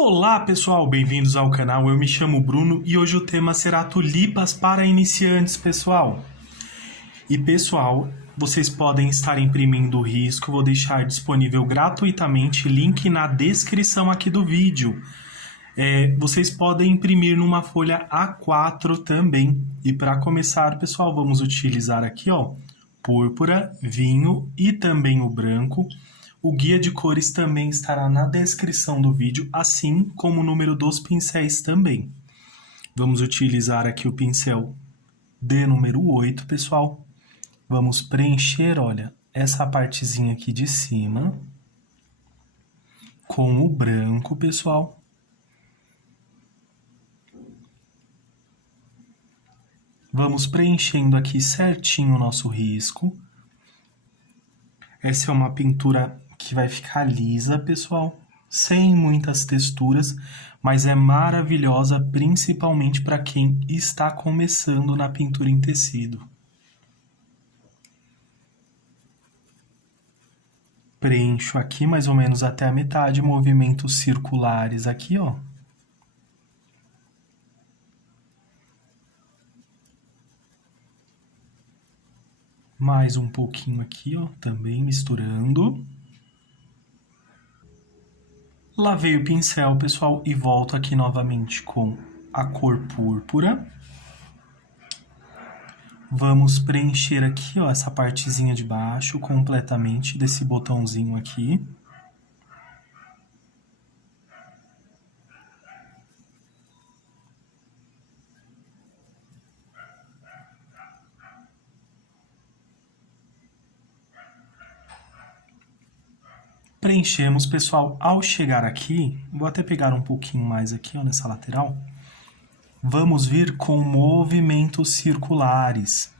Olá pessoal, bem-vindos ao canal. Eu me chamo Bruno e hoje o tema será tulipas para iniciantes, pessoal. E pessoal, vocês podem estar imprimindo o risco, vou deixar disponível gratuitamente link na descrição aqui do vídeo. Vocês podem imprimir numa folha A4 também. E para começar, pessoal, vamos utilizar aqui, púrpura, vinho e também o branco. O guia de cores também estará na descrição do vídeo, assim como o número dos pincéis também. Vamos utilizar aqui o pincel de número 8, pessoal. Vamos preencher, olha, essa partezinha aqui de cima com o branco, pessoal. Vamos preenchendo aqui certinho o nosso risco. Essa é uma pintura que vai ficar lisa, pessoal, sem muitas texturas, mas é maravilhosa, principalmente para quem está começando na pintura em tecido. Preencho aqui mais ou menos até a metade, movimentos circulares aqui, Mais um pouquinho aqui, também misturando. Lavei o pincel, pessoal, e volto aqui novamente com a cor púrpura. Vamos preencher aqui, essa partezinha de baixo completamente desse botãozinho aqui. Preenchemos, pessoal. Ao chegar aqui, vou até pegar um pouquinho mais aqui, nessa lateral. Vamos vir com movimentos circulares.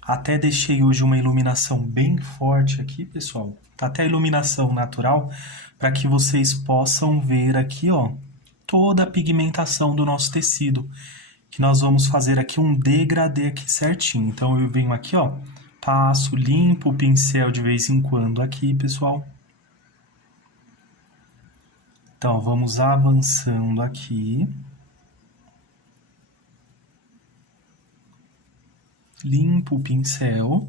Até deixei hoje uma iluminação bem forte aqui, pessoal. Tá até a iluminação natural, para que vocês possam ver aqui, toda a pigmentação do nosso tecido. Que nós vamos fazer aqui um degradê aqui certinho. Então, eu venho aqui, passo, limpo o pincel de vez em quando aqui, pessoal. Então, vamos avançando aqui. Limpo o pincel.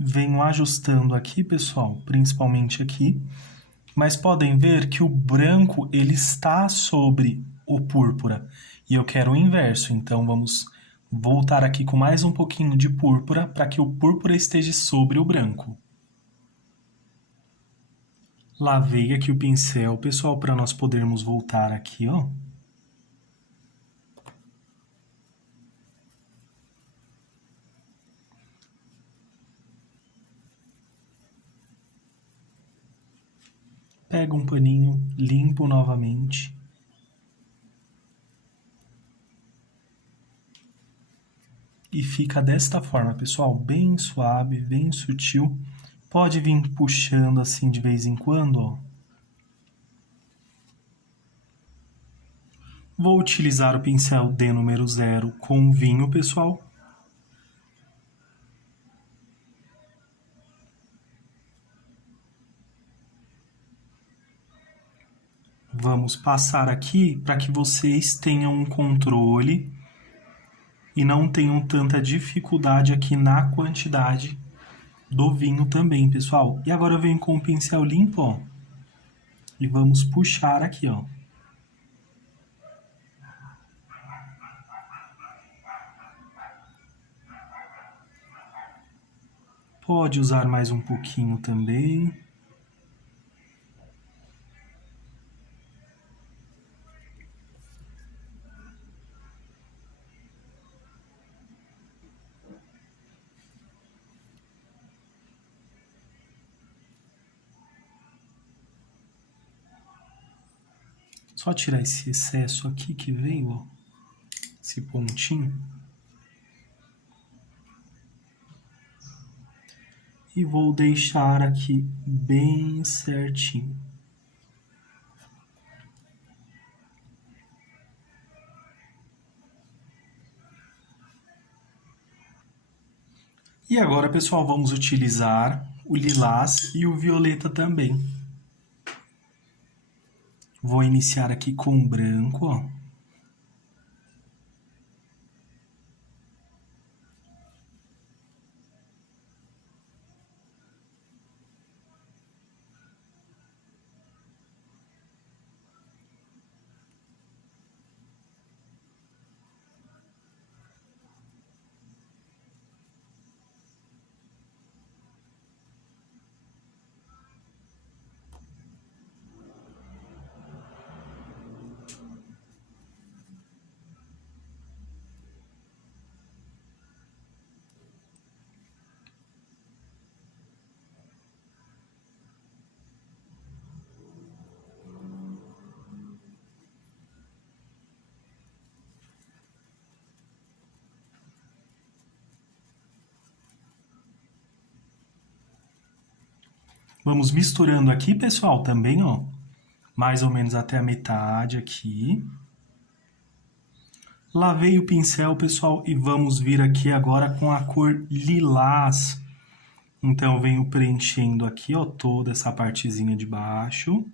Venho ajustando aqui, pessoal, principalmente aqui. Mas podem ver que o branco ele está sobre o púrpura. E eu quero o inverso, então vamos voltar aqui com mais um pouquinho de púrpura para que o púrpura esteja sobre o branco. Lavei aqui o pincel, pessoal, para nós podermos voltar aqui, Pego um paninho, limpo novamente. E fica desta forma, pessoal, bem suave, bem sutil. Pode vir puxando assim de vez em quando, Vou utilizar o pincel de número 0 com vinho, pessoal. Vamos passar aqui para que vocês tenham um controle e não tenham tanta dificuldade aqui na quantidade do vinho também, pessoal. E agora eu venho com o pincel limpo, e vamos puxar aqui, Pode usar mais um pouquinho também. Só tirar esse excesso aqui que veio, esse pontinho. E vou deixar aqui bem certinho. E agora, pessoal, vamos utilizar o lilás e o violeta também. Vou iniciar aqui com o branco, ó. Vamos misturando aqui, pessoal, também, ó. Mais ou menos até a metade aqui. Lavei o pincel, pessoal, e vamos vir aqui agora com a cor lilás. Então, eu venho preenchendo aqui, ó, toda essa partezinha de baixo.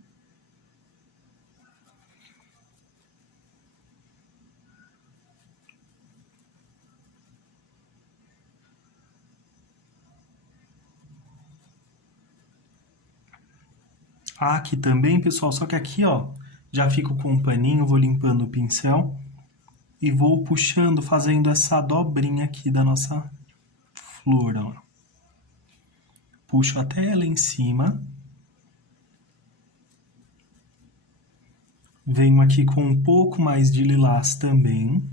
Aqui também, pessoal, só que aqui, ó, já fico com um paninho, vou limpando o pincel e vou puxando, fazendo essa dobrinha aqui da nossa flor, ó. Puxo até ela em cima. Venho aqui com um pouco mais de lilás também.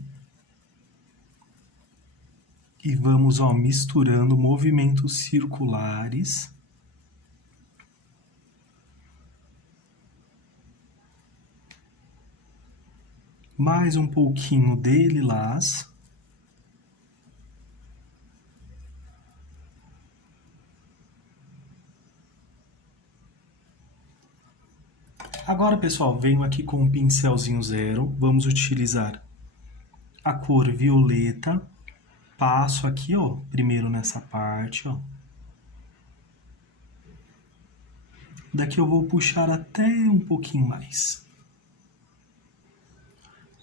E vamos, ó, misturando movimentos circulares. Mais um pouquinho de lilás. Agora, pessoal, venho aqui com um pincelzinho zero. Vamos utilizar a cor violeta. Passo aqui, ó, primeiro nessa parte, ó. Daqui eu vou puxar até um pouquinho mais.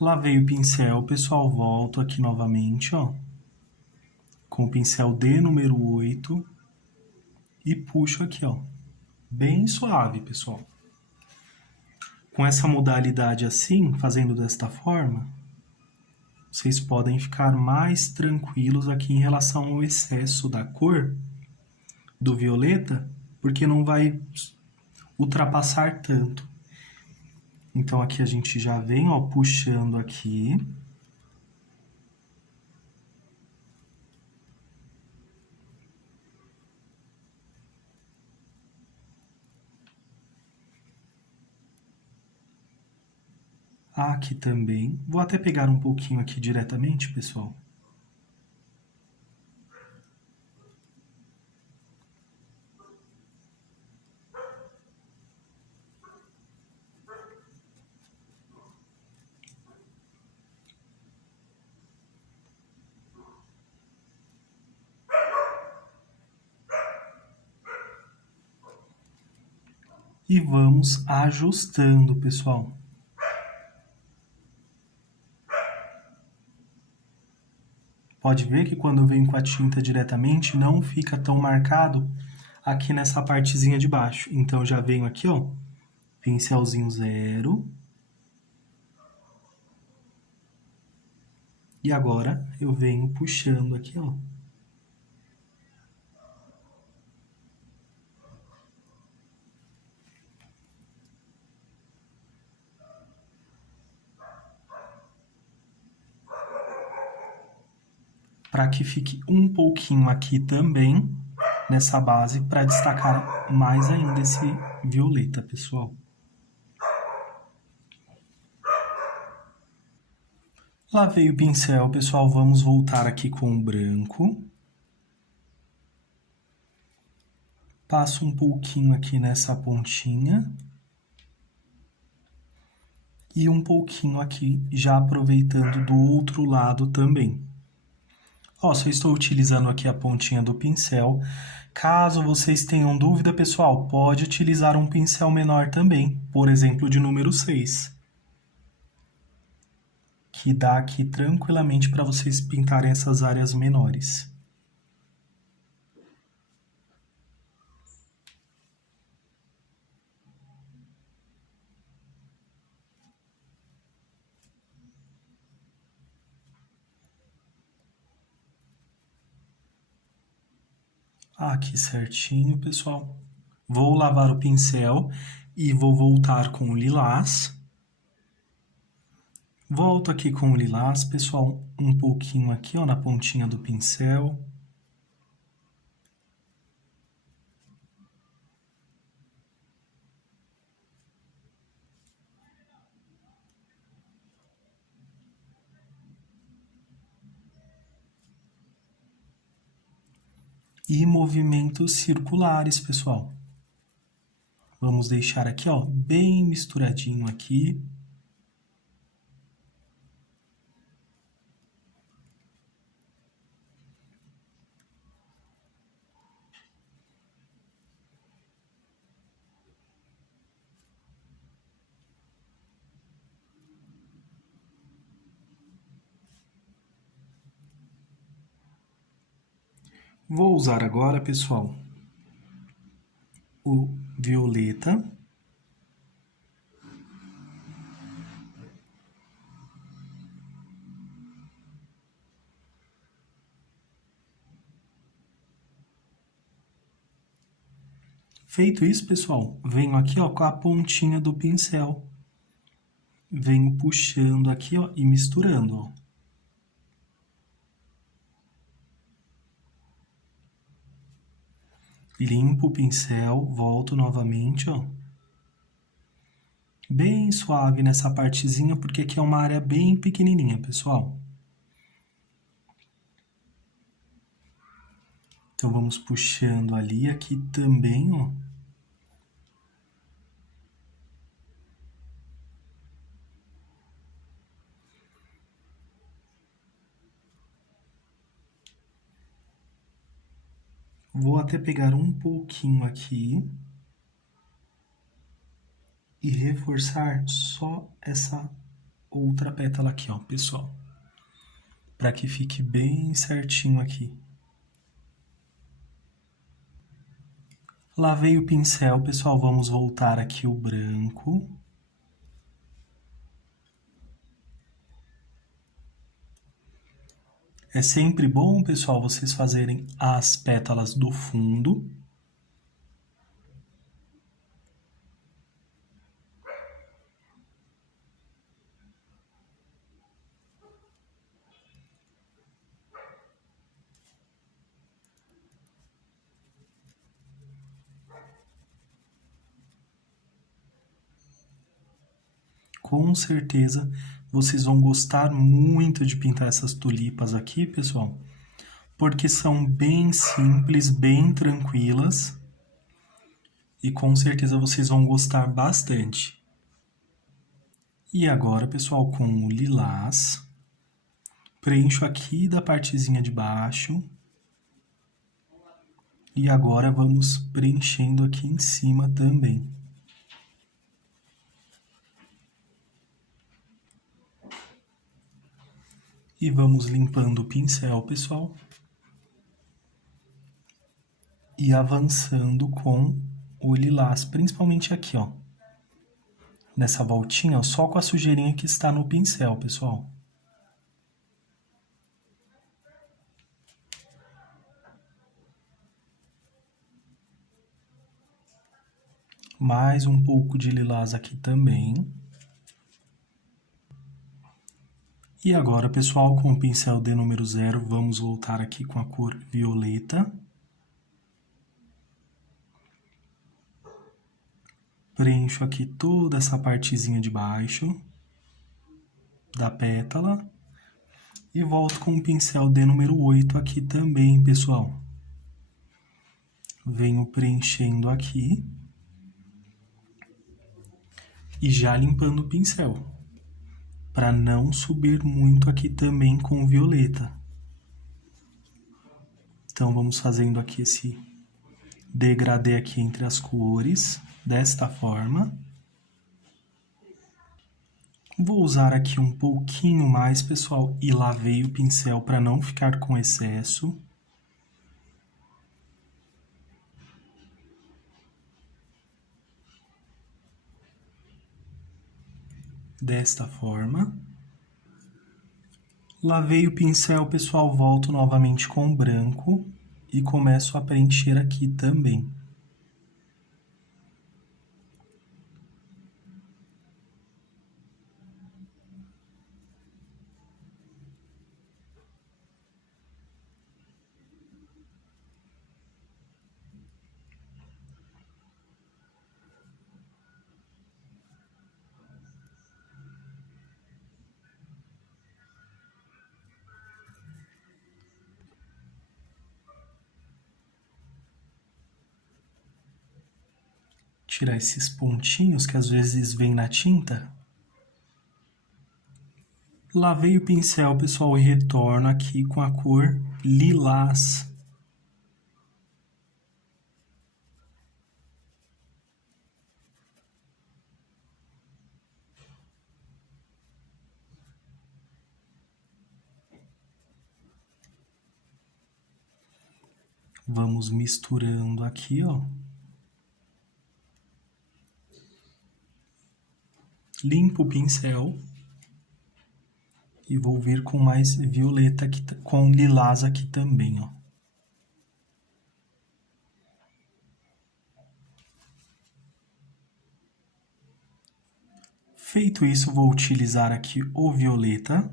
Lavei o pincel, pessoal, volto aqui novamente, ó. Com o pincel de número 8. E puxo aqui, ó. Bem suave, pessoal. Com essa modalidade assim, fazendo desta forma, vocês podem ficar mais tranquilos aqui em relação ao excesso da cor do violeta, porque não vai ultrapassar tanto. Então aqui a gente já vem, ó, puxando aqui. Aqui também. Vou até pegar um pouquinho aqui diretamente, pessoal. E vamos ajustando, pessoal. Pode ver que quando eu venho com a tinta diretamente, não fica tão marcado aqui nessa partezinha de baixo. Então, já venho aqui, ó, pincelzinho zero. E agora, eu venho puxando aqui, ó. Para que fique um pouquinho aqui também, nessa base, para destacar mais ainda esse violeta, pessoal. Lavei o pincel, pessoal, vamos voltar aqui com o branco. Passo um pouquinho aqui nessa pontinha. E um pouquinho aqui, já aproveitando do outro lado também. Ó, só estou utilizando aqui a pontinha do pincel. Caso vocês tenham dúvida, pessoal, pode utilizar um pincel menor também, por exemplo, de número 6. Que dá aqui tranquilamente para vocês pintarem essas áreas menores. Aqui certinho, pessoal. Vou lavar o pincel e vou voltar com o lilás. Volto aqui com o lilás, pessoal, um pouquinho aqui, ó, na pontinha do pincel. E movimentos circulares, pessoal. Vamos deixar aqui, ó, bem misturadinho aqui. Vou usar agora, pessoal, o violeta. Feito isso, pessoal, venho aqui, ó, com a pontinha do pincel. Venho puxando aqui, ó, e misturando, ó. Limpo o pincel, volto novamente, ó. Bem suave nessa partezinha, porque aqui é uma área bem pequenininha, pessoal. Então, vamos puxando ali, aqui também, ó. Vou até pegar um pouquinho aqui e reforçar só essa outra pétala aqui, ó, pessoal. Para que fique bem certinho aqui. Lavei o pincel, pessoal, vamos voltar aqui o branco. É sempre bom, pessoal, vocês fazerem as pétalas do fundo. Com certeza vocês vão gostar muito de pintar essas tulipas aqui, pessoal, porque são bem simples, bem tranquilas e com certeza vocês vão gostar bastante. E agora, pessoal, com o lilás, preencho aqui da partezinha de baixo e agora vamos preenchendo aqui em cima também. E vamos limpando o pincel, pessoal. E avançando com o lilás, principalmente aqui, ó. Nessa voltinha, ó, só com a sujeirinha que está no pincel, pessoal. Mais um pouco de lilás aqui também. E agora, pessoal, com o pincel de número 0, vamos voltar aqui com a cor violeta. Preencho aqui toda essa partezinha de baixo da pétala. E volto com o pincel de número 8 aqui também, pessoal. Venho preenchendo aqui. E já limpando o pincel. Para não subir muito aqui também com o violeta. Então, vamos fazendo aqui esse degradê aqui entre as cores, desta forma. Vou usar aqui um pouquinho mais, pessoal, e lavei o pincel para não ficar com excesso. Desta forma. Lavei o pincel, pessoal, volto novamente com o branco e começo a preencher aqui também. Tirar esses pontinhos que às vezes vêm na tinta. Lavei o pincel, pessoal, e retorno aqui com a cor lilás. Vamos misturando aqui, ó. Limpo o pincel. E vou vir com mais violeta aqui, com lilás aqui também, ó. Feito isso, vou utilizar aqui o violeta.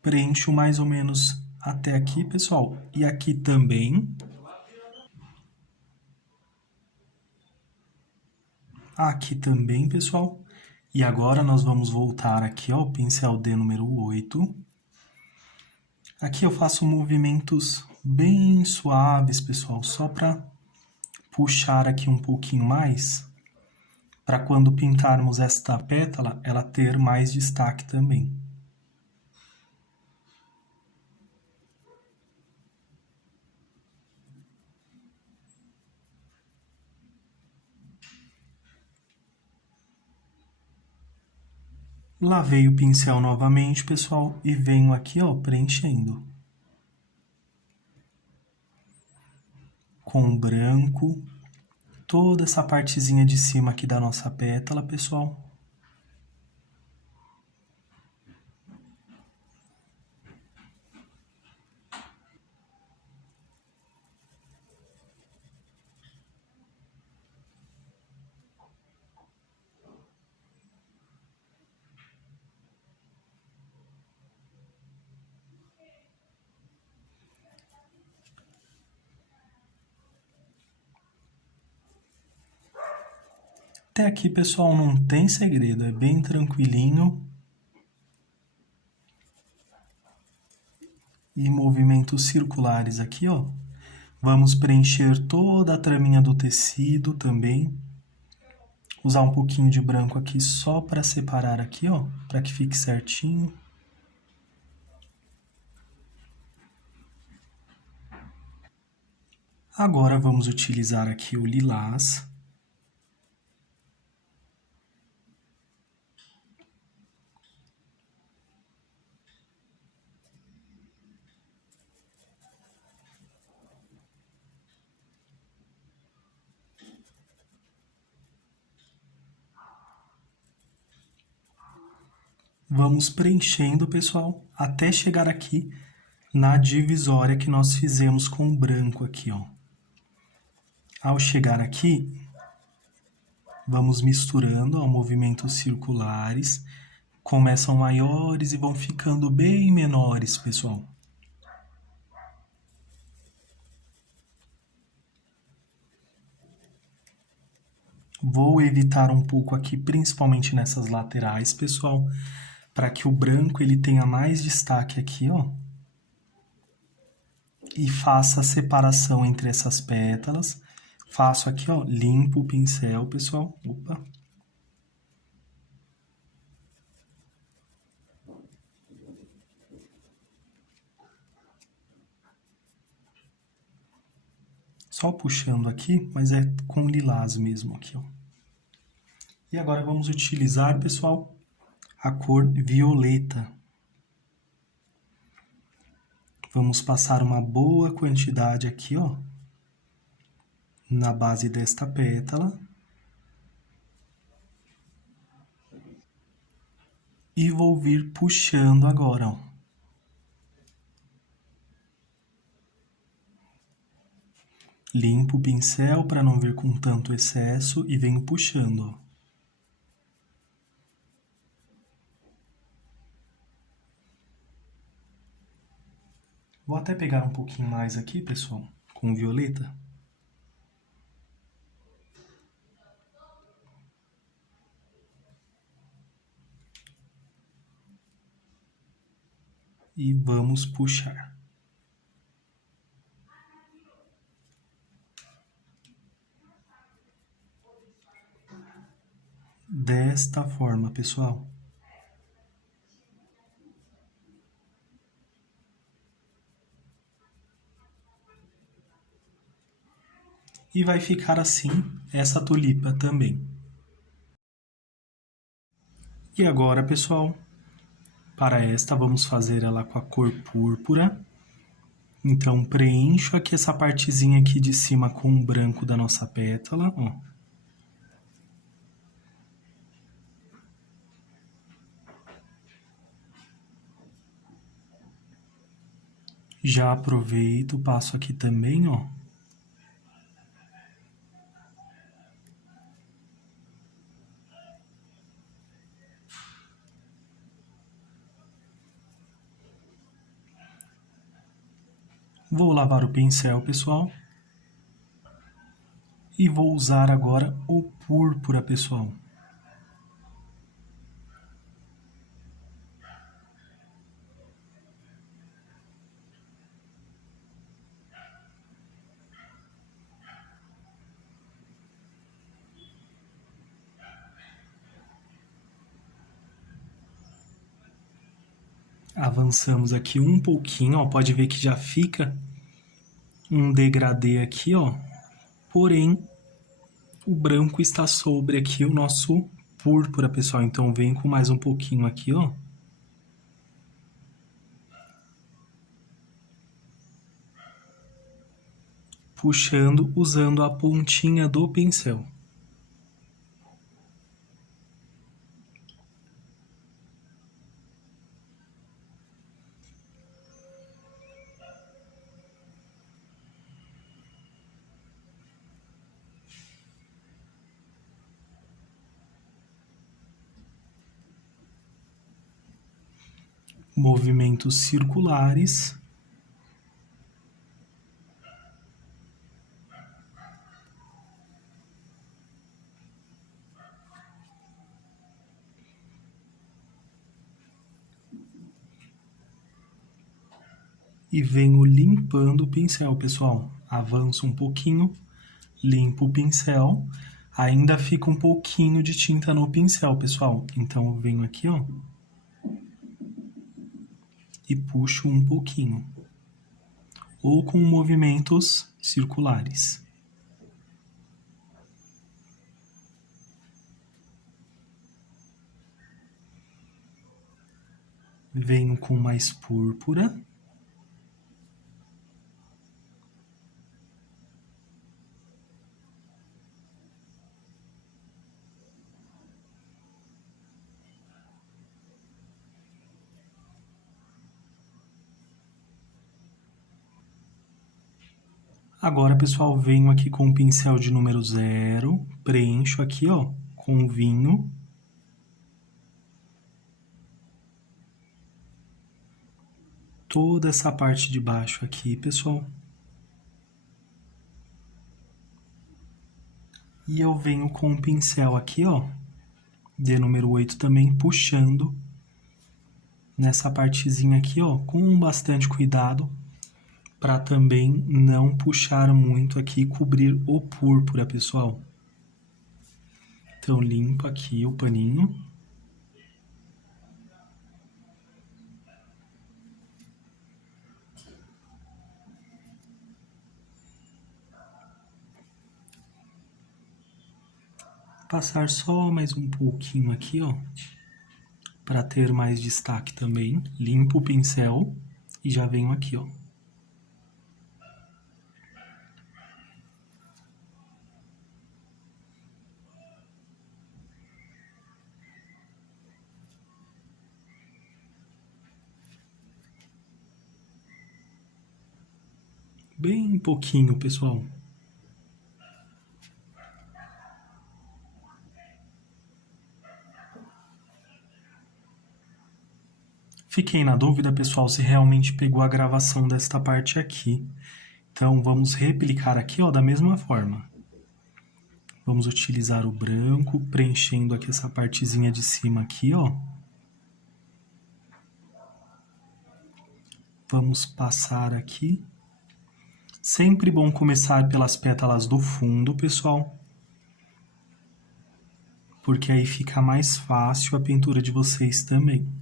Preencho mais ou menos até aqui, pessoal. E aqui também. Aqui também, pessoal. E agora nós vamos voltar aqui ao pincel D número 8. Aqui eu faço movimentos bem suaves, pessoal, só para puxar aqui um pouquinho mais, para quando pintarmos esta pétala, ela ter mais destaque também. Lavei o pincel novamente, pessoal, e venho aqui, ó, preenchendo. Com branco, toda essa partezinha de cima aqui da nossa pétala, pessoal. Até aqui, pessoal, não tem segredo, é bem tranquilinho. E movimentos circulares aqui, ó. Vamos preencher toda a traminha do tecido também. Usar um pouquinho de branco aqui só para separar aqui, ó, para que fique certinho. Agora vamos utilizar aqui o lilás. Vamos preenchendo, pessoal, até chegar aqui na divisória que nós fizemos com o branco aqui, ó. Ao chegar aqui, vamos misturando, ó, movimentos circulares. Começam maiores e vão ficando bem menores, pessoal. Vou evitar um pouco aqui, principalmente nessas laterais, pessoal, para que o branco ele tenha mais destaque aqui, ó. E faça a separação entre essas pétalas. Faço aqui, ó, limpo o pincel, pessoal. Opa. Só puxando aqui, mas é com lilás mesmo aqui, ó. E agora vamos utilizar, pessoal, a cor violeta. Vamos passar uma boa quantidade aqui, ó, na base desta pétala. E vou vir puxando agora, ó. Limpo o pincel para não vir com tanto excesso e venho puxando, ó. Vou até pegar um pouquinho mais aqui, pessoal, com violeta. E vamos puxar. Desta forma, pessoal. E vai ficar assim essa tulipa também. E agora, pessoal, para esta vamos fazer ela com a cor púrpura. Então, preencho aqui essa partezinha aqui de cima com o branco da nossa pétala, ó. Já aproveito, passo aqui também, ó. Vou lavar o pincel, pessoal. E vou usar agora o púrpura, pessoal. Avançamos aqui um pouquinho, ó, pode ver que já fica um degradê aqui, ó. Porém, o branco está sobre aqui o nosso púrpura, pessoal. Então, vem com mais um pouquinho aqui, ó. Puxando, usando a pontinha do pincel. Movimentos circulares. E venho limpando o pincel, pessoal. Avanço um pouquinho, limpo o pincel. Ainda fica um pouquinho de tinta no pincel, pessoal. Então, eu venho aqui, ó. E puxo um pouquinho. Ou com movimentos circulares. Venho com mais púrpura. Agora, pessoal, venho aqui com o pincel de número 0, preencho aqui, ó, com vinho. Toda essa parte de baixo aqui, pessoal. E eu venho com o pincel aqui, ó, de número 8 também, puxando nessa partezinha aqui, ó, com bastante cuidado, para também não puxar muito aqui e cobrir o púrpura, pessoal. Então, limpo aqui o paninho. Passar só mais um pouquinho aqui, ó, para ter mais destaque também. Limpo o pincel e já venho aqui, ó. Bem pouquinho, pessoal. Fiquei na dúvida, pessoal, se realmente pegou a gravação desta parte aqui. Então, vamos replicar aqui, ó, da mesma forma. Vamos utilizar o branco, preenchendo aqui essa partezinha de cima aqui, ó. Vamos passar aqui. Sempre bom começar pelas pétalas do fundo, pessoal. Porque aí fica mais fácil a pintura de vocês também.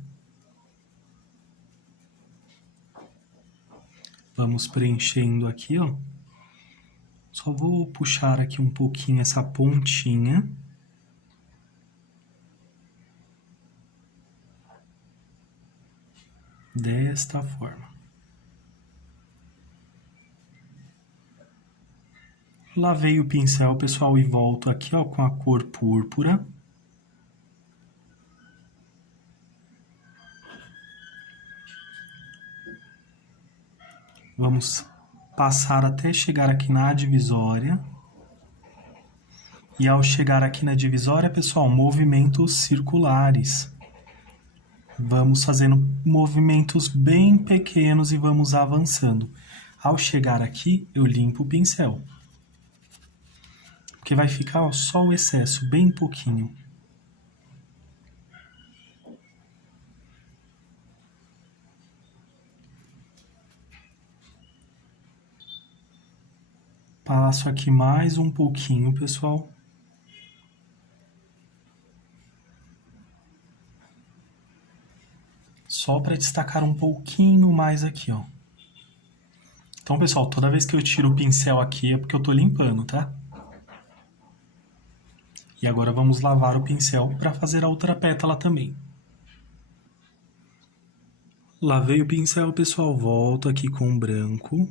Vamos preenchendo aqui, ó. Só vou puxar aqui um pouquinho essa pontinha. Desta forma. Lavei o pincel, pessoal, e volto aqui, ó, com a cor púrpura. Vamos passar até chegar aqui na divisória. E ao chegar aqui na divisória, pessoal, movimentos circulares. Vamos fazendo movimentos bem pequenos e vamos avançando. Ao chegar aqui, eu limpo o pincel. Porque vai ficar, ó, só o excesso, bem pouquinho. Passo aqui mais um pouquinho, pessoal. Só para destacar um pouquinho mais aqui, ó. Então, pessoal, toda vez que eu tiro o pincel aqui é porque eu tô limpando, tá? E agora vamos lavar o pincel para fazer a outra pétala também. Lavei o pincel, pessoal, volto aqui com o branco.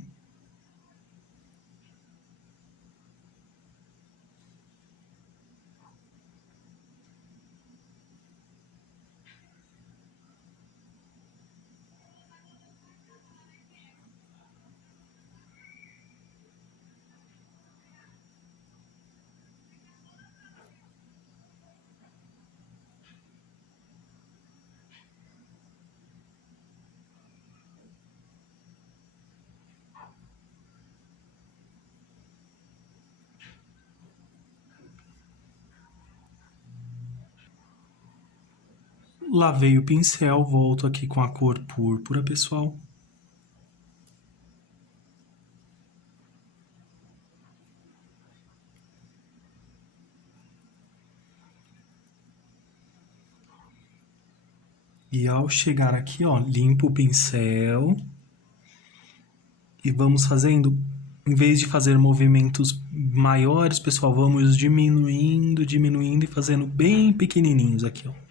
Lavei o pincel, volto aqui com a cor púrpura, pessoal. E ao chegar aqui, ó, limpo o pincel. E vamos fazendo, em vez de fazer movimentos maiores, pessoal, vamos diminuindo e fazendo bem pequenininhos aqui, ó.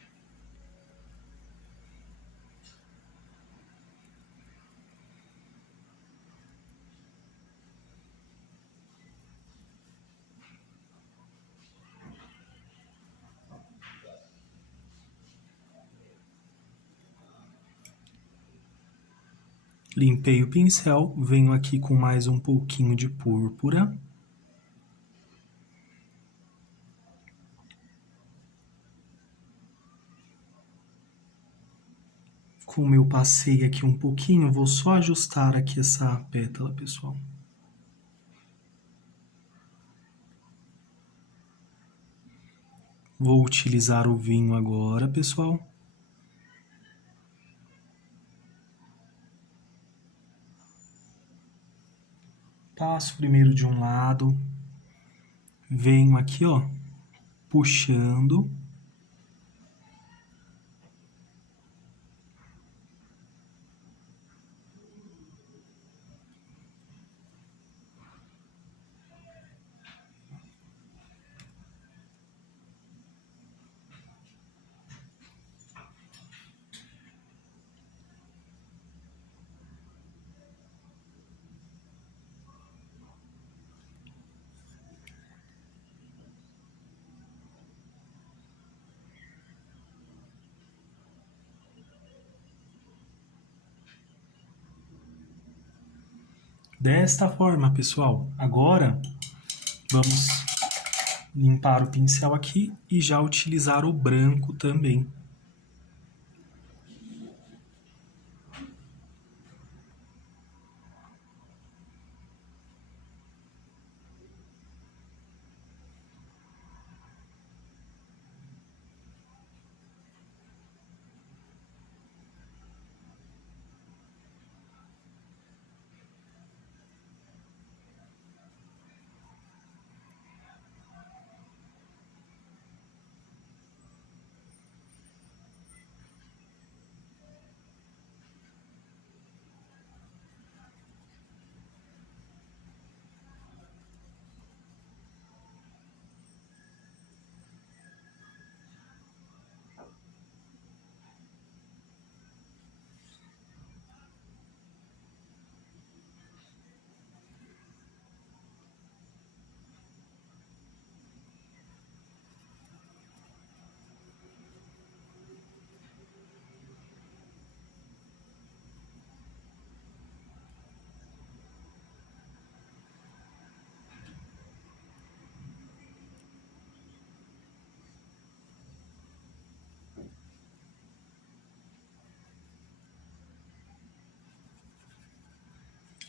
Limpei o pincel, venho aqui com mais um pouquinho de púrpura. Como eu passei aqui um pouquinho, vou só ajustar aqui essa pétala, pessoal. Vou utilizar o vinho agora, pessoal. Passo primeiro de um lado, venho aqui, ó, puxando. Desta forma, pessoal. Agora, vamos limpar o pincel aqui e já utilizar o branco também.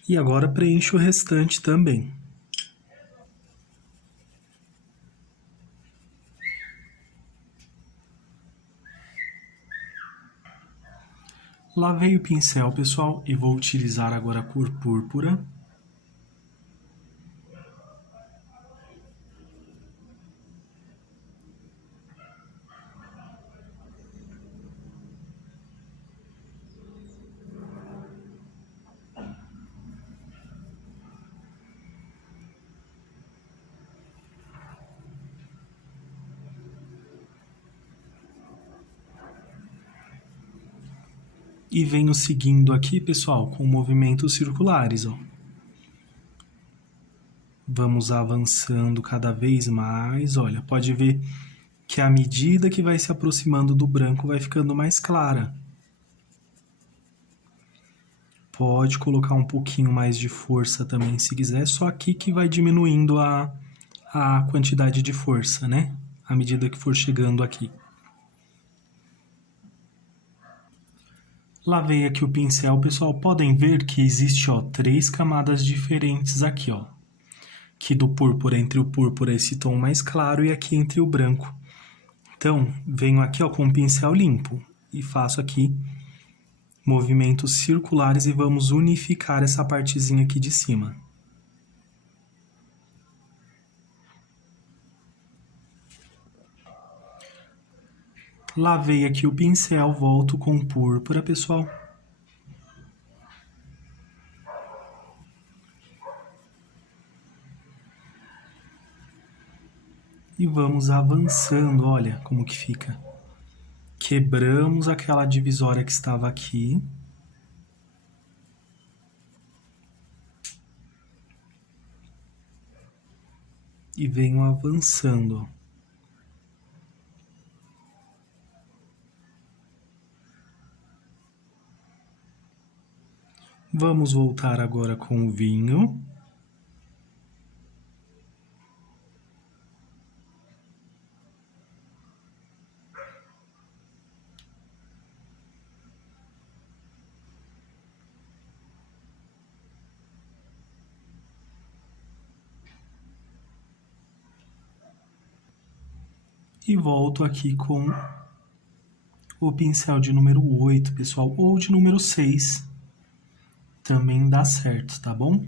E agora preencho o restante também. Lavei o pincel, pessoal, e vou utilizar agora a cor púrpura. E venho seguindo aqui, pessoal, com movimentos circulares, ó. Vamos avançando cada vez mais. Olha, pode ver que à medida que vai se aproximando do branco, vai ficando mais clara. Pode colocar um pouquinho mais de força também, se quiser. Só aqui que vai diminuindo a quantidade de força, né? À medida que for chegando aqui. Lavei aqui o pincel, pessoal. Podem ver que existe, ó, 3 camadas diferentes aqui, ó. Aqui do púrpura, entre o púrpura esse tom mais claro e aqui entre o branco. Então, venho aqui, ó, com o pincel limpo e faço aqui movimentos circulares e vamos unificar essa partezinha aqui de cima. Lavei aqui o pincel, volto com púrpura, pessoal. E vamos avançando, olha como que fica. Quebramos aquela divisória que estava aqui. E venho avançando. Vamos voltar agora com o vinho. E volto aqui com o pincel de número 8, pessoal, ou de número 6. Também dá certo, tá bom?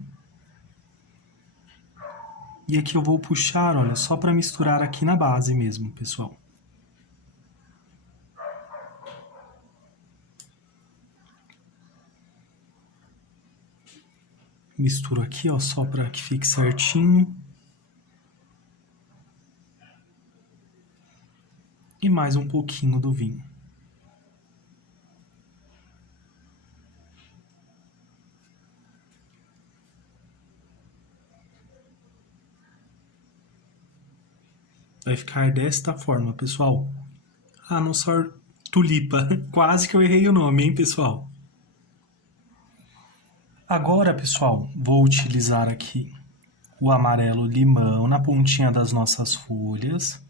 E aqui eu vou puxar, olha, só para misturar aqui na base mesmo, pessoal. Misturo aqui, ó, só para que fique certinho. E mais um pouquinho do vinho. Vai ficar desta forma, pessoal. A nossa tulipa. Quase que eu errei o nome, hein, pessoal? Agora, pessoal, vou utilizar aqui o amarelo limão na pontinha das nossas folhas,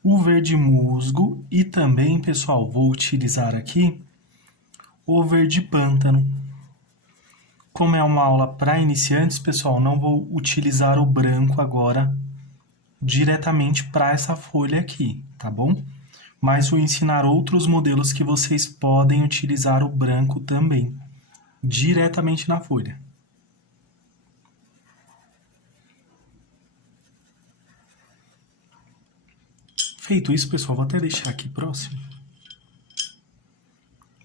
o verde musgo e também, pessoal, vou utilizar aqui o verde pântano. Como é uma aula para iniciantes, pessoal, não vou utilizar o branco agora diretamente para essa folha aqui, tá bom? Mas vou ensinar outros modelos que vocês podem utilizar o branco também, diretamente na folha. Feito isso, pessoal, vou até deixar aqui próximo.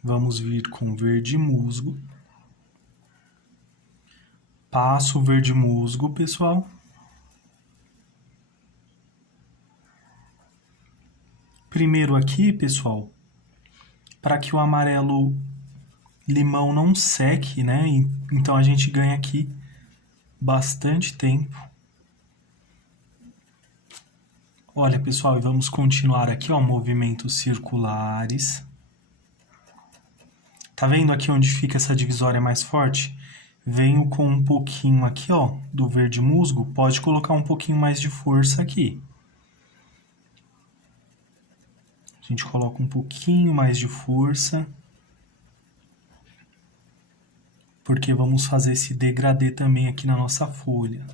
Vamos vir com verde musgo. Passo o verde musgo, pessoal. Primeiro aqui, pessoal, para que o amarelo limão não seque, né? Então a gente ganha aqui bastante tempo. Olha, pessoal, e vamos continuar aqui, ó, movimentos circulares. Tá vendo aqui onde fica essa divisória mais forte? Venho com um pouquinho aqui, ó, do verde musgo. Pode colocar um pouquinho mais de força aqui. A gente coloca um pouquinho mais de força. Porque vamos fazer esse degradê também aqui na nossa folha.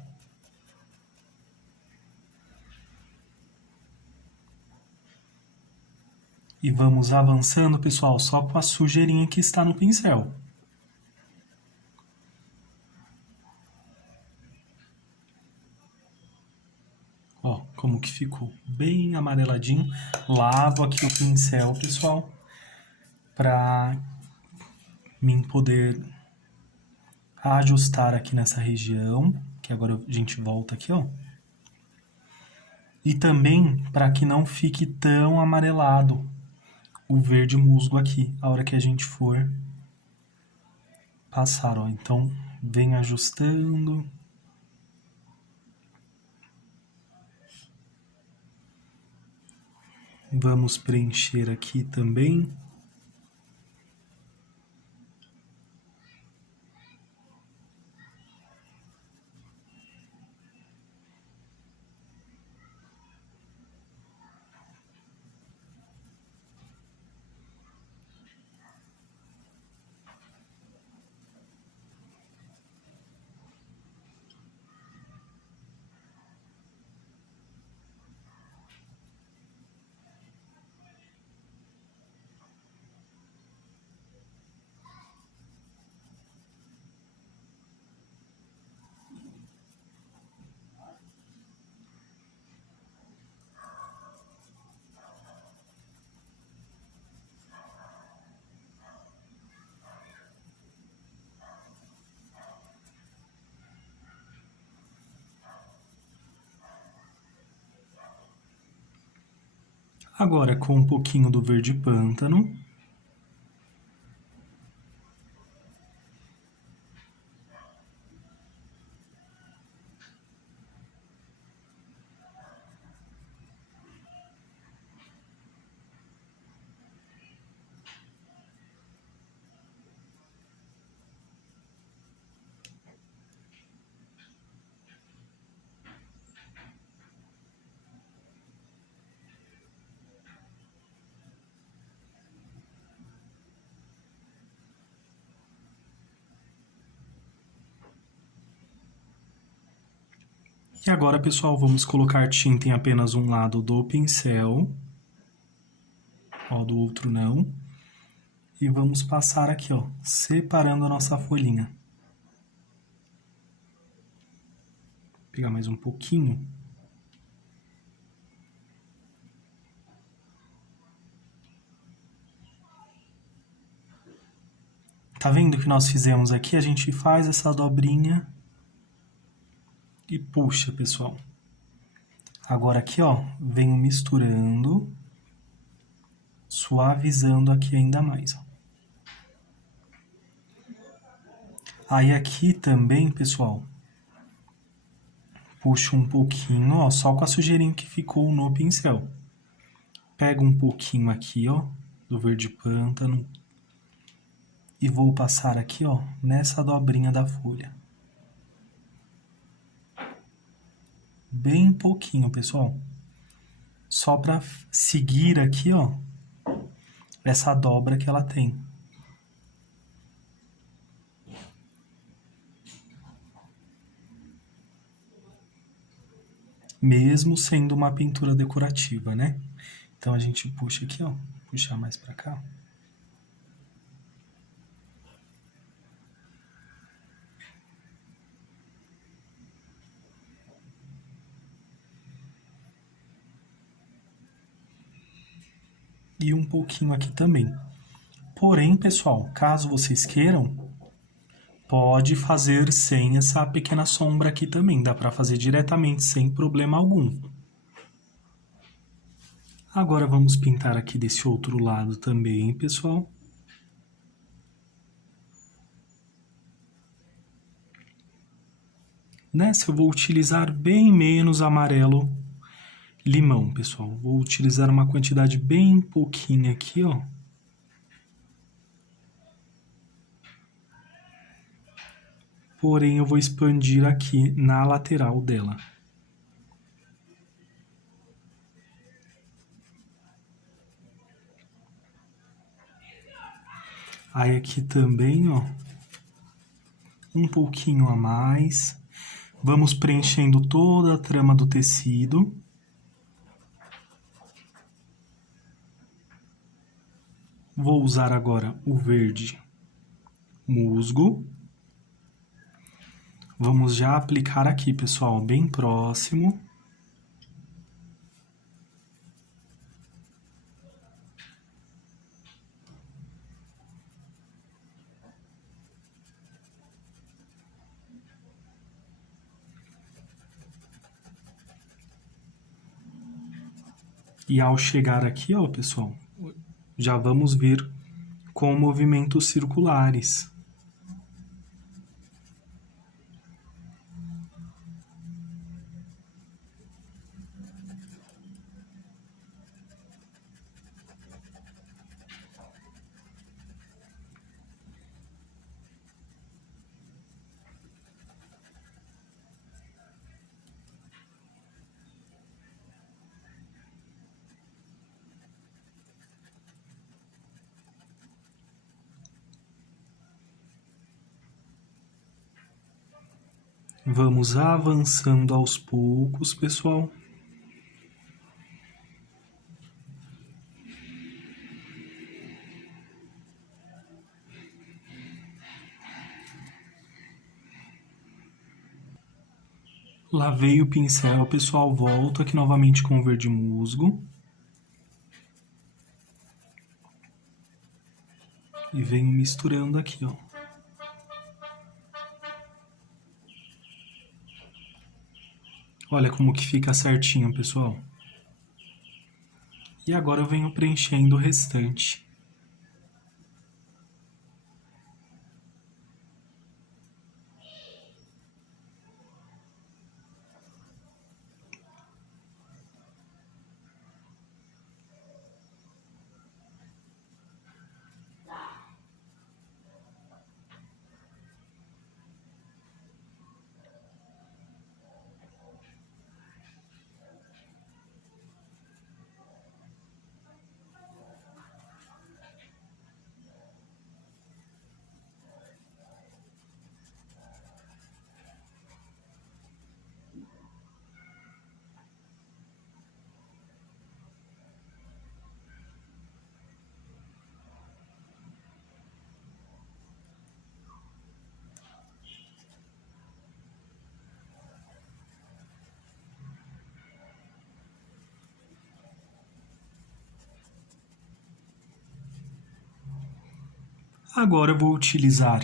E vamos avançando, pessoal, só com a sujeirinha que está no pincel. Ó, como que ficou bem amareladinho. Lavo aqui o pincel, pessoal, para mim poder ajustar aqui nessa região, que agora a gente volta aqui, ó. E também para que não fique tão amarelado o verde musgo aqui, a hora que a gente for passar, ó. Então, vem ajustando. Vamos preencher aqui também. Agora, com um pouquinho do verde pântano. E agora, pessoal, vamos colocar tinta em apenas um lado do pincel. Ó, do outro não. E vamos passar aqui, ó, separando a nossa folhinha. Vou pegar mais um pouquinho. Tá vendo o que nós fizemos aqui? A gente faz essa dobrinha e puxa, pessoal. Agora aqui, ó, venho misturando, suavizando aqui ainda mais, ó. Aí aqui também, pessoal, puxo um pouquinho, ó, só com a sujeirinha que ficou no pincel. Pego um pouquinho aqui, ó, do verde pântano. E vou passar aqui, ó, nessa dobrinha da folha. Bem pouquinho, pessoal. Só para seguir aqui, ó, essa dobra que ela tem. Mesmo sendo uma pintura decorativa, né? Então a gente puxa aqui, ó, puxar mais para cá. E um pouquinho aqui também. Porém, pessoal, caso vocês queiram, pode fazer sem essa pequena sombra aqui também. Dá para fazer diretamente, sem problema algum. Agora vamos pintar aqui desse outro lado também, pessoal. Nessa eu vou utilizar bem menos amarelo limão, pessoal. Vou utilizar uma quantidade bem pouquinha aqui, ó. Porém, eu vou expandir aqui na lateral dela. Aí aqui também, ó, um pouquinho a mais. Vamos preenchendo toda a trama do tecido. Vou usar agora o verde musgo. Vamos já aplicar aqui, pessoal, bem próximo. E ao chegar aqui, ó, pessoal, já vamos vir com movimentos circulares. Vamos avançando aos poucos, pessoal. Lavei o pincel, pessoal, volto aqui novamente com o verde musgo. E venho misturando aqui, ó. Olha como que fica certinho, pessoal. E agora eu venho preenchendo o restante. Agora eu vou utilizar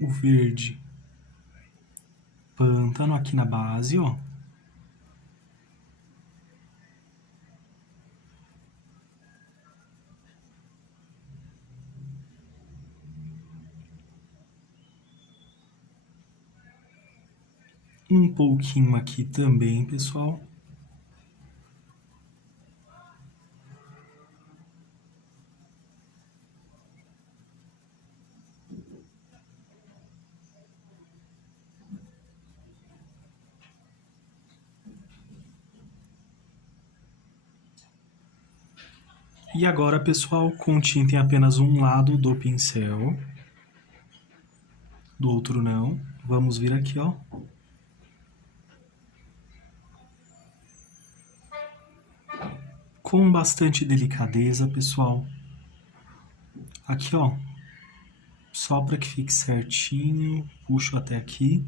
o verde pântano aqui na base, ó. Um pouquinho aqui também, pessoal. E agora, pessoal, com tinta em apenas um lado do pincel, do outro não. Vamos vir aqui, ó. Com bastante delicadeza, pessoal. Aqui, ó. Só para que fique certinho, puxo até aqui.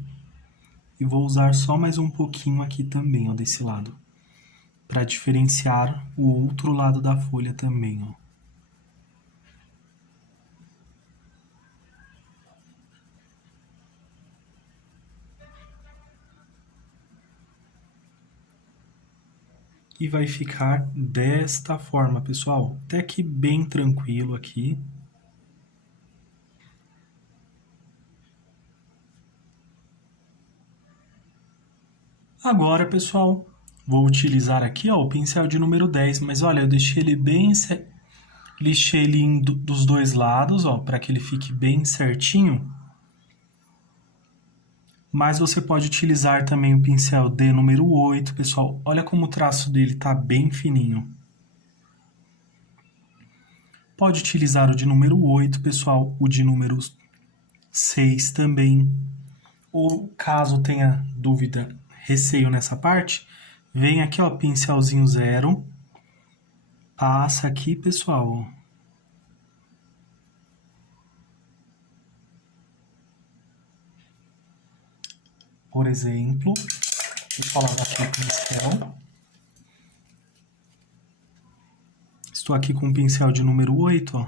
E vou usar só mais um pouquinho aqui também, ó, desse lado. Para diferenciar o outro lado da folha também, ó. E vai ficar desta forma, pessoal. Até que bem tranquilo aqui. Agora, pessoal, vou utilizar aqui, ó, o pincel de número 10, mas olha, eu deixei ele bem... Lixei ele dos dois lados, ó, para que ele fique bem certinho. Mas você pode utilizar também o pincel de número 8, pessoal. Olha como o traço dele tá bem fininho. Pode utilizar o de número 8, pessoal, o de número 6 também. Ou caso tenha dúvida, receio nessa parte, vem aqui, ó, pincelzinho 0. Passa aqui, pessoal, ó. Por exemplo, vou falar aqui o pincel. Estou aqui com o pincel de número 8, ó.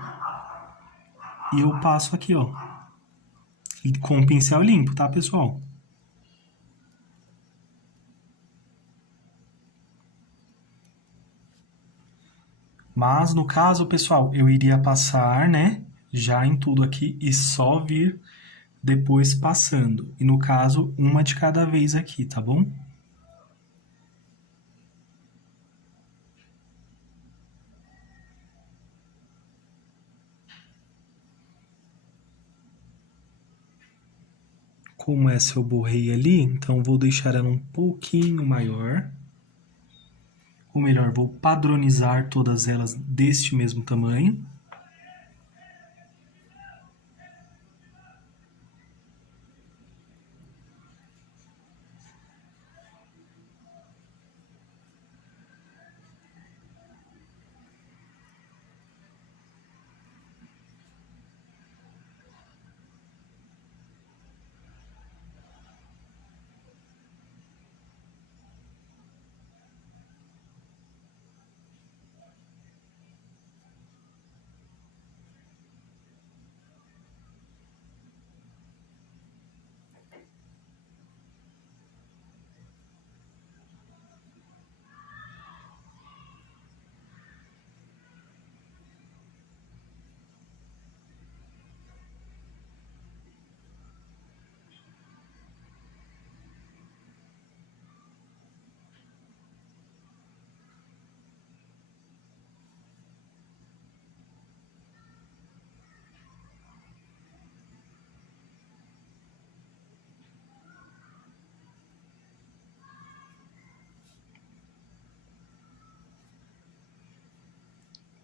E eu passo aqui, ó. Com o pincel limpo, tá, pessoal? Mas, no caso, pessoal, eu iria passar, né? Já em tudo aqui e só vir depois passando. E, no caso, uma de cada vez aqui, tá bom? Como essa eu borrei ali, então vou deixar ela um pouquinho maior. Ou melhor, vou padronizar todas elas deste mesmo tamanho.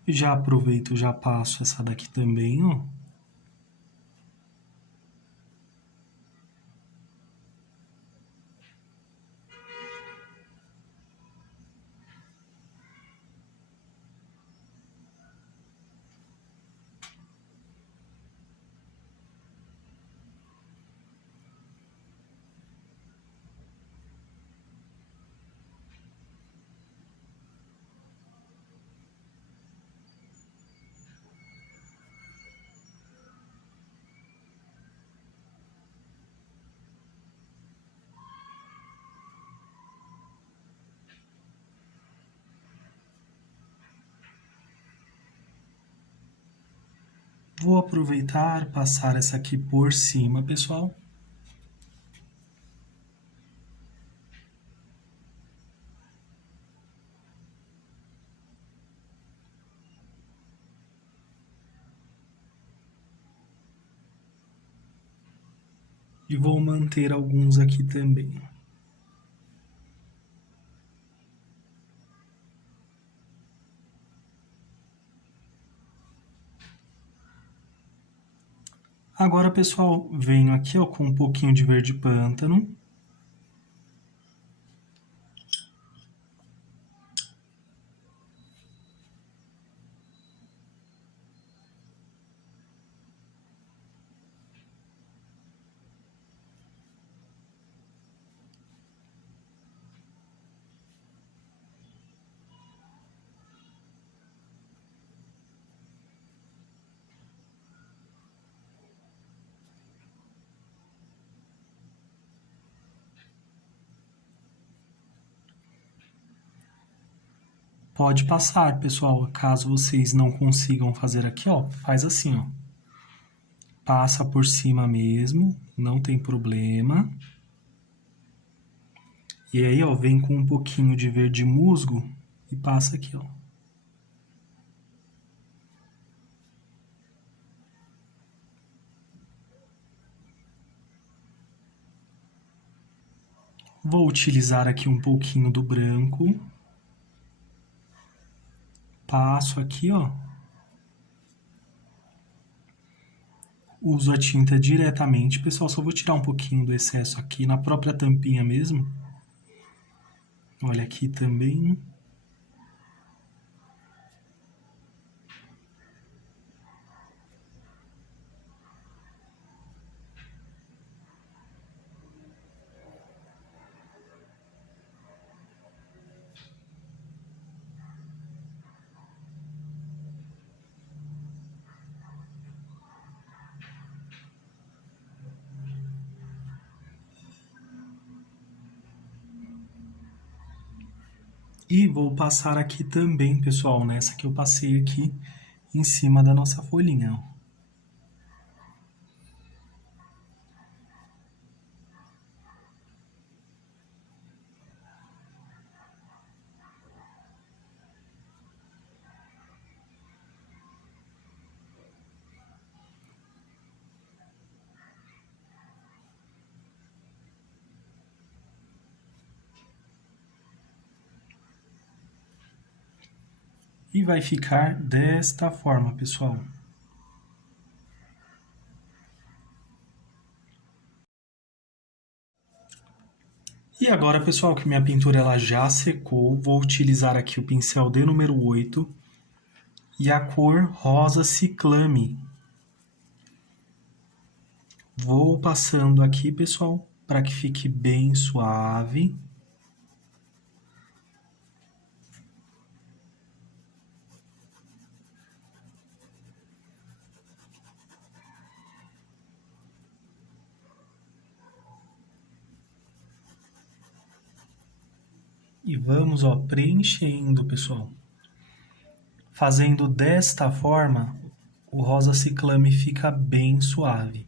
Já aproveito, já passo essa daqui também, ó. Vou aproveitar, passar essa aqui por cima, pessoal. E vou manter alguns aqui também. Agora, pessoal, venho aqui ó, com um pouquinho de verde pântano. Pode passar, pessoal. Caso vocês não consigam fazer aqui, ó, faz assim, ó. Passa por cima mesmo, não tem problema. E aí, ó, vem com um pouquinho de verde musgo e passa aqui, ó. Vou utilizar aqui um pouquinho do branco. Passo aqui, ó. Uso a tinta diretamente. Pessoal, só vou tirar um pouquinho do excesso aqui na própria tampinha mesmo. Olha aqui também. E vou passar aqui também, pessoal, nessa que eu passei aqui em cima da nossa folhinha, ó. E vai ficar desta forma, pessoal. E agora, pessoal, que minha pintura ela já secou, vou utilizar aqui o pincel de número 8 e a cor rosa ciclame. Vou passando aqui, pessoal, para que fique bem suave. E vamos, ó, preenchendo, pessoal. Fazendo desta forma, o rosa ciclame fica bem suave.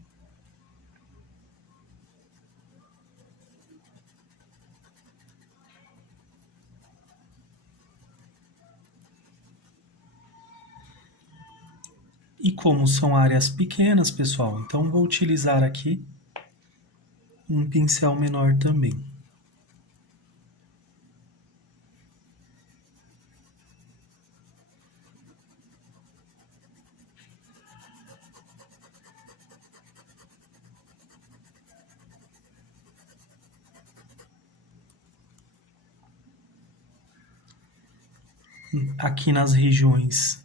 E como são áreas pequenas, pessoal, então vou utilizar aqui um pincel menor também. Aqui nas regiões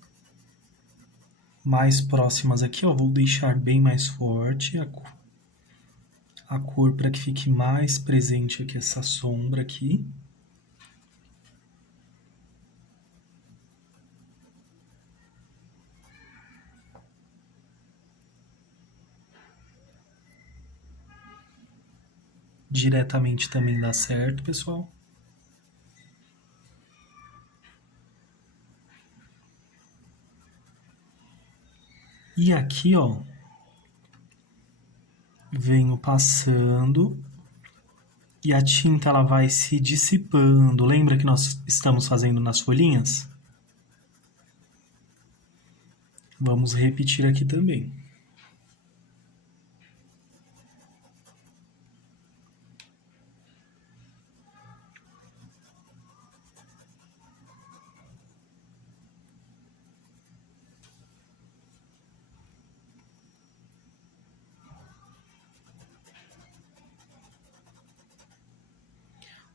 mais próximas aqui, ó, vou deixar bem mais forte a cor para que fique mais presente aqui essa sombra aqui. Diretamente também dá certo, pessoal. E aqui, ó, venho passando e a tinta ela vai se dissipando. Lembra que nós estamos fazendo nas folhinhas? Vamos repetir aqui também.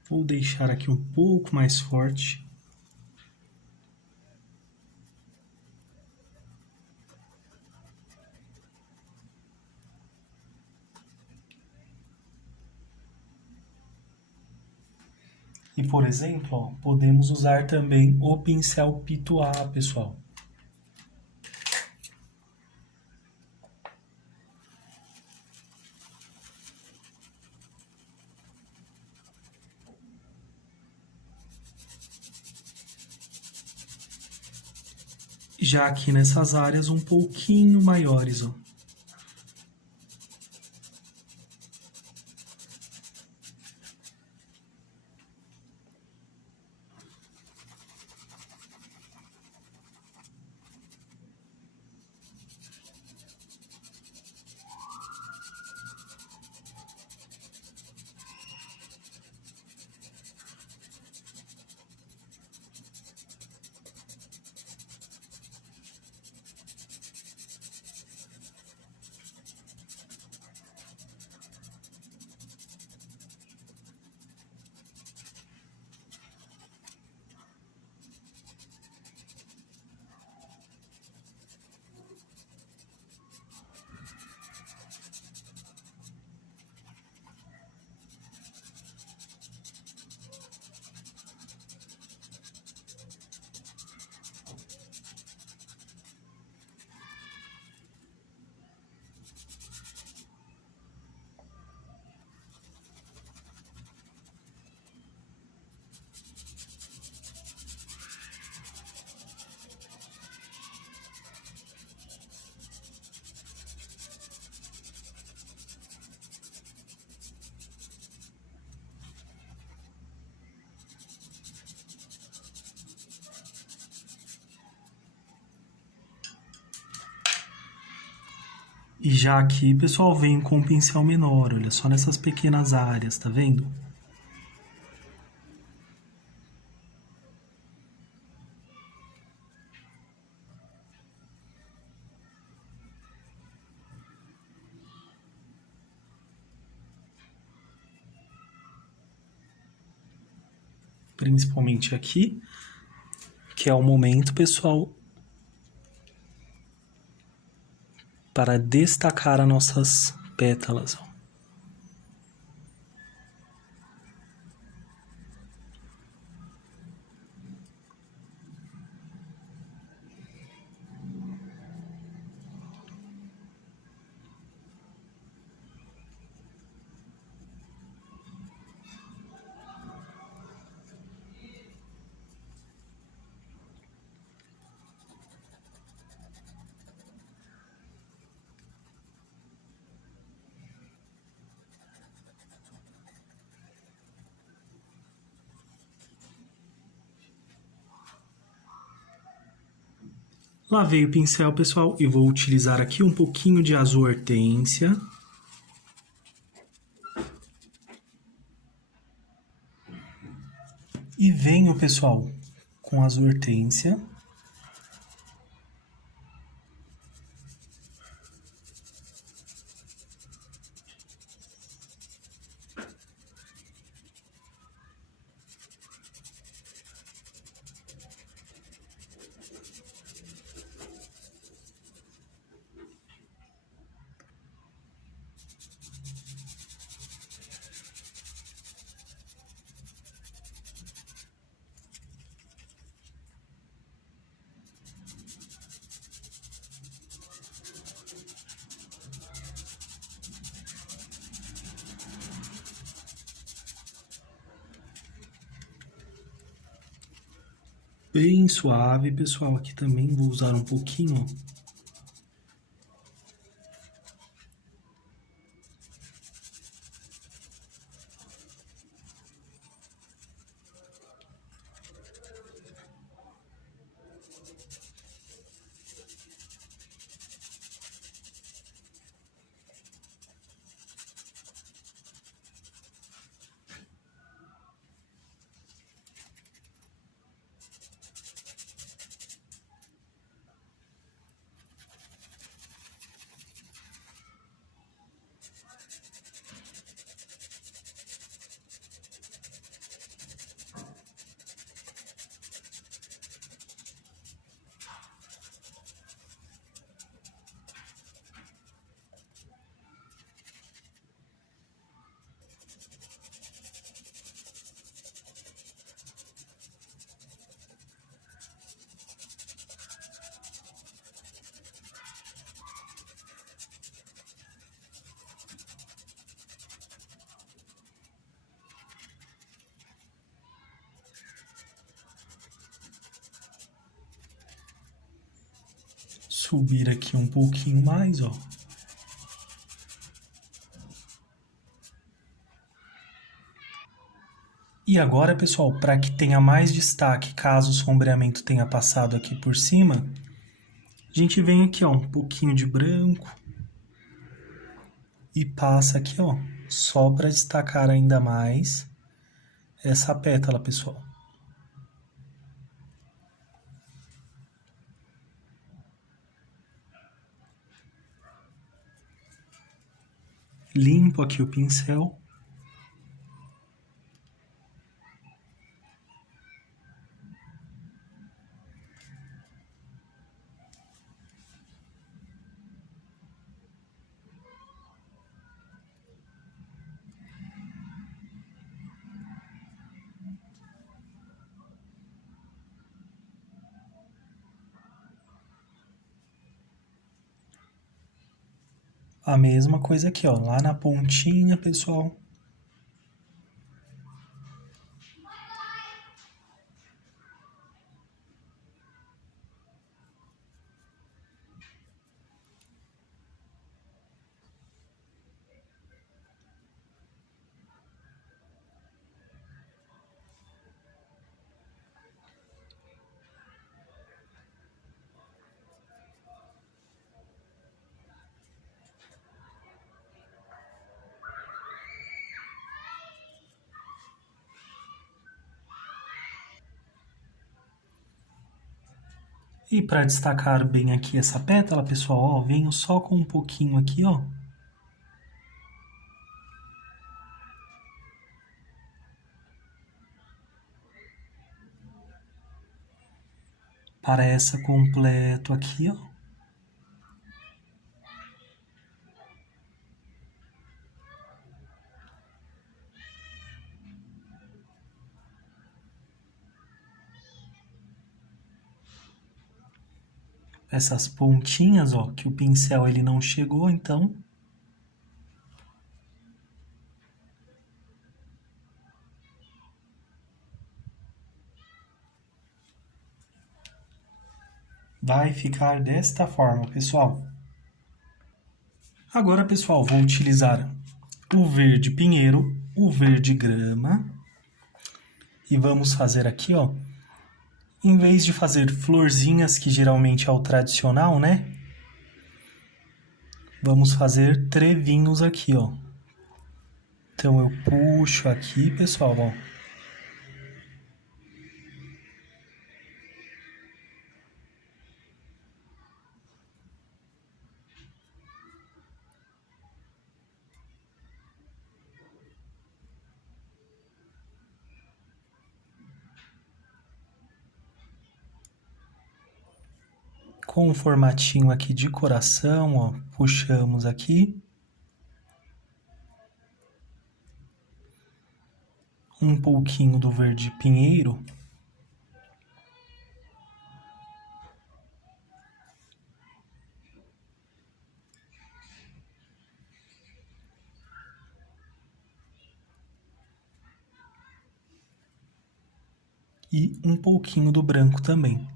Vou deixar aqui um pouco mais forte. E, por exemplo, ó, podemos usar também o pincel Pituá, pessoal. Já aqui nessas áreas um pouquinho maiores, ó. E já aqui, pessoal, vem com um pincel menor, olha só nessas pequenas áreas, tá vendo? Principalmente aqui, que é o momento, pessoal, para destacar as nossas pétalas, ó. Lavei o pincel, pessoal, e vou utilizar aqui um pouquinho de azul hortênsia. E venho, pessoal, com azul hortênsia. Bem suave, pessoal. Aqui também vou usar um pouquinho. subir aqui um pouquinho mais, ó. E agora, pessoal, para que tenha mais destaque, caso o sombreamento tenha passado aqui por cima, a gente vem aqui, ó, um pouquinho de branco e passa aqui, ó, só para destacar ainda mais essa pétala, pessoal. Limpo aqui o pincel. A mesma coisa aqui, ó, lá na pontinha, pessoal. E para destacar bem aqui essa pétala, pessoal, ó, venho só com um pouquinho aqui, ó. Para essa completo aqui, ó. Essas pontinhas, ó, que o pincel ele não chegou, então vai ficar desta forma, pessoal. Agora, pessoal, vou utilizar o verde pinheiro, o verde grama e vamos fazer aqui, ó, em vez de fazer florzinhas, que geralmente é o tradicional, né? Vamos fazer trevinhos aqui, ó. Então eu puxo aqui, pessoal, ó. Com um formatinho aqui de coração, ó, puxamos aqui. Um pouquinho do verde pinheiro. E um pouquinho do branco também.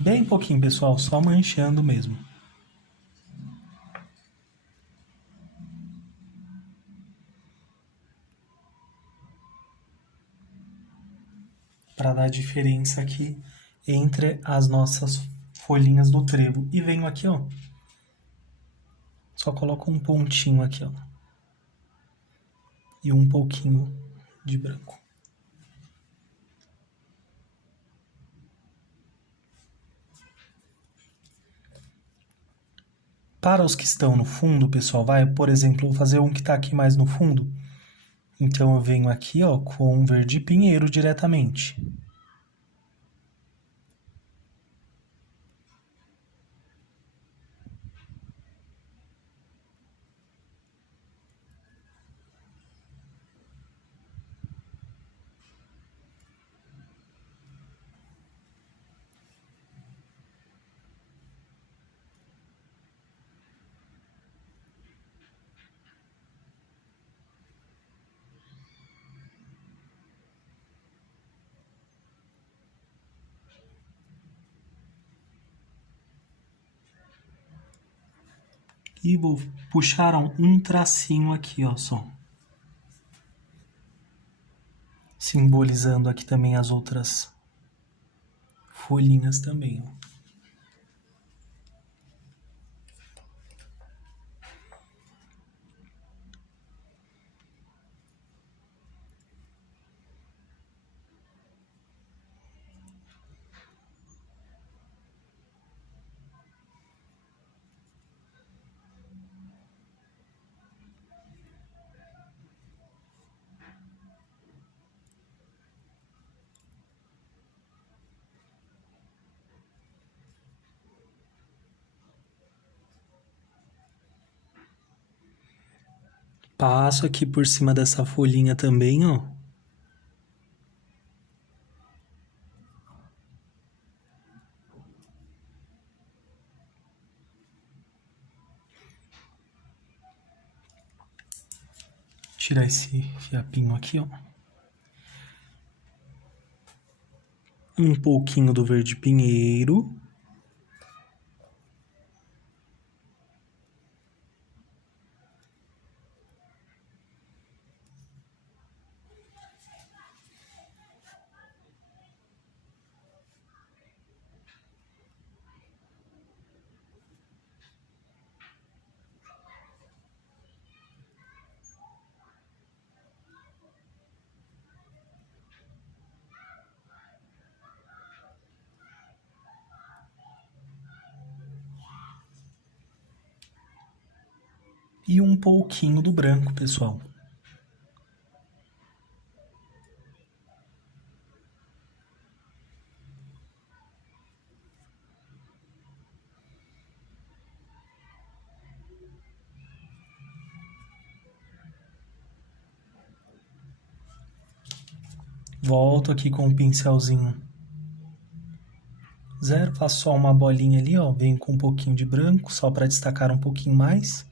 Bem pouquinho, pessoal, só manchando mesmo. Para dar diferença aqui entre as nossas folhinhas do trevo. E venho aqui, ó. Só coloco um pontinho aqui, ó. E um pouquinho de branco. Para os que estão no fundo, pessoal, vai, por exemplo, vou fazer um que está aqui mais no fundo. Então eu venho aqui, ó, com verde pinheiro diretamente. E vou puxar um tracinho aqui, ó, só. Simbolizando aqui também as outras folhinhas também, ó. Passo aqui por cima dessa folhinha também, ó. Tirar esse fiapinho aqui, ó. Um pouquinho do verde pinheiro. E um pouquinho do branco, pessoal. Volto aqui com o pincelzinho zero, faço só uma bolinha ali, ó. Venho com um pouquinho de branco, só para destacar um pouquinho mais.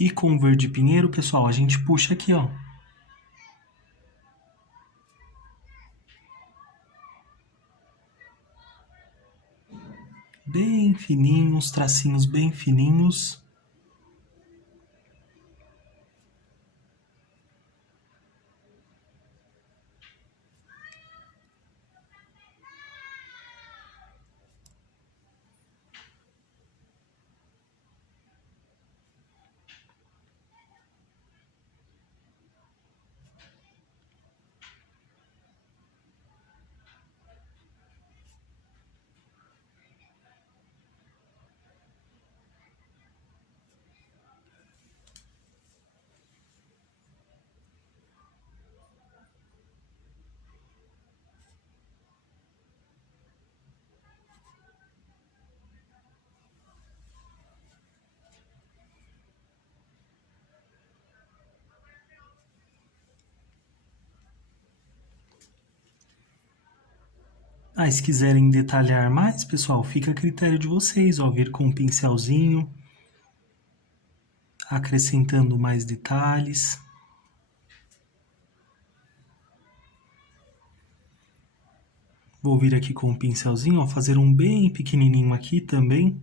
E com o verde pinheiro, pessoal, a gente puxa aqui, ó. Bem fininhos, tracinhos bem fininhos. Ah, se quiserem detalhar mais, pessoal, fica a critério de vocês, ó, vir com um pincelzinho, acrescentando mais detalhes. Vou vir aqui com um pincelzinho, ó, fazer um bem pequenininho aqui também.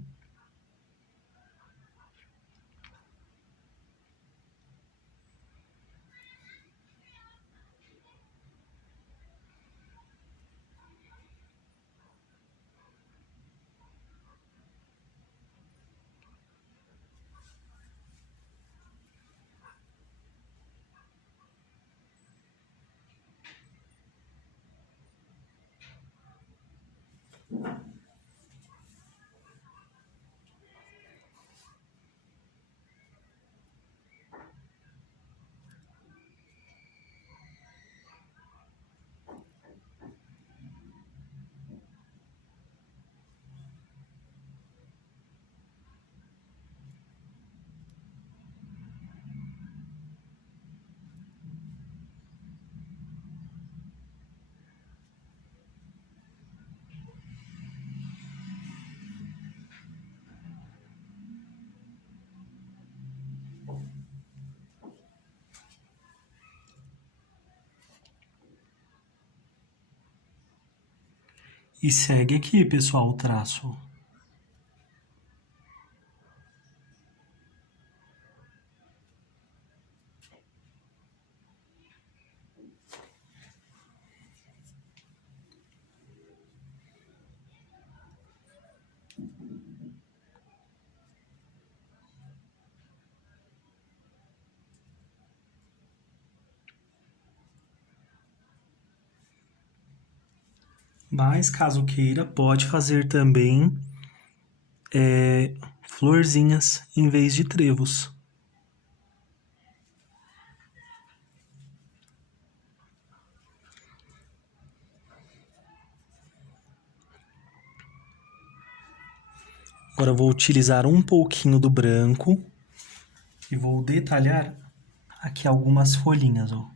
E segue aqui, pessoal, o traço. Mas, caso queira, pode fazer também florzinhas em vez de trevos. Agora eu vou utilizar um pouquinho do branco e vou detalhar aqui algumas folhinhas, ó.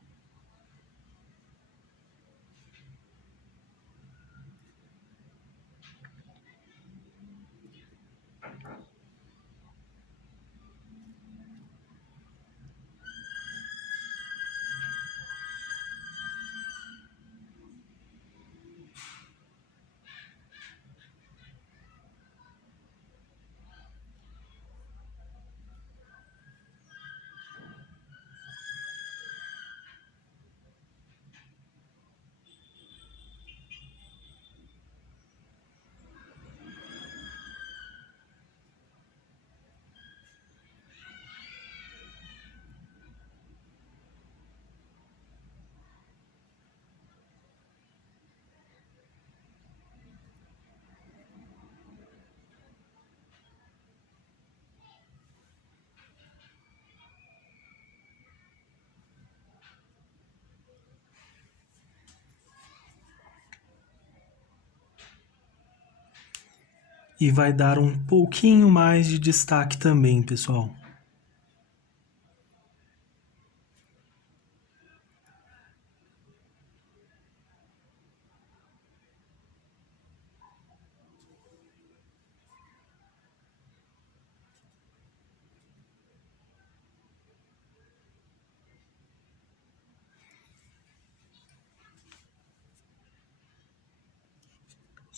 E vai dar um pouquinho mais de destaque também, pessoal.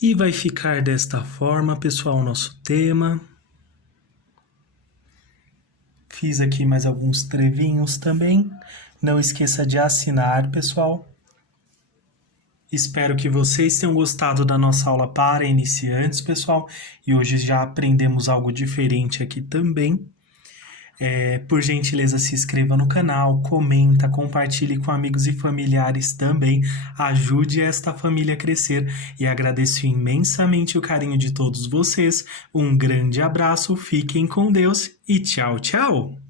E vai ficar desta forma, pessoal, o nosso tema. Fiz aqui mais alguns trevinhos também. Não esqueça de assinar, pessoal. Espero que vocês tenham gostado da nossa aula para iniciantes, pessoal. E hoje já aprendemos algo diferente aqui também. Por gentileza, se inscreva no canal, comenta, compartilhe com amigos e familiares também. Ajude esta família a crescer e agradeço imensamente o carinho de todos vocês. Um grande abraço, fiquem com Deus e tchau, tchau!